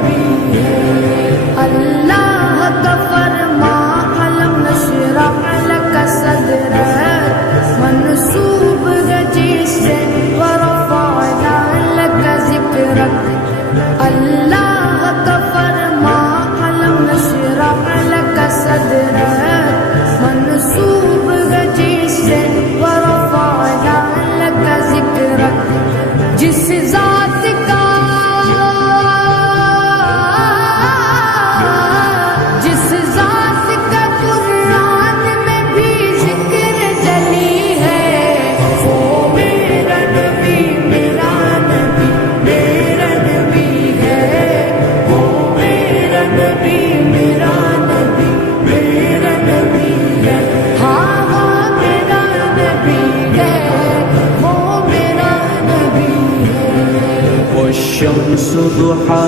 नबी है। अल्लाह का फरमा अलम नशरह लका सदरक मंसूब है जिससे व रफ़अना लका ज़िक्रक। अल्लाह का फरमा अलम नशरह लका सदरक मंसूब है जिससे व रफ़अना लका ज़िक्रक। जिस ज़ात का कुरान में भी ज़िक्र जली है, वो मेरा नबी मेरा नबी मेरा नबी है। वो मेरा नबी मेरा नबी मेरा नबी है। हाँ हाँ मेरा नबी है, वो मेरा नबी है। वो शम्स दुहा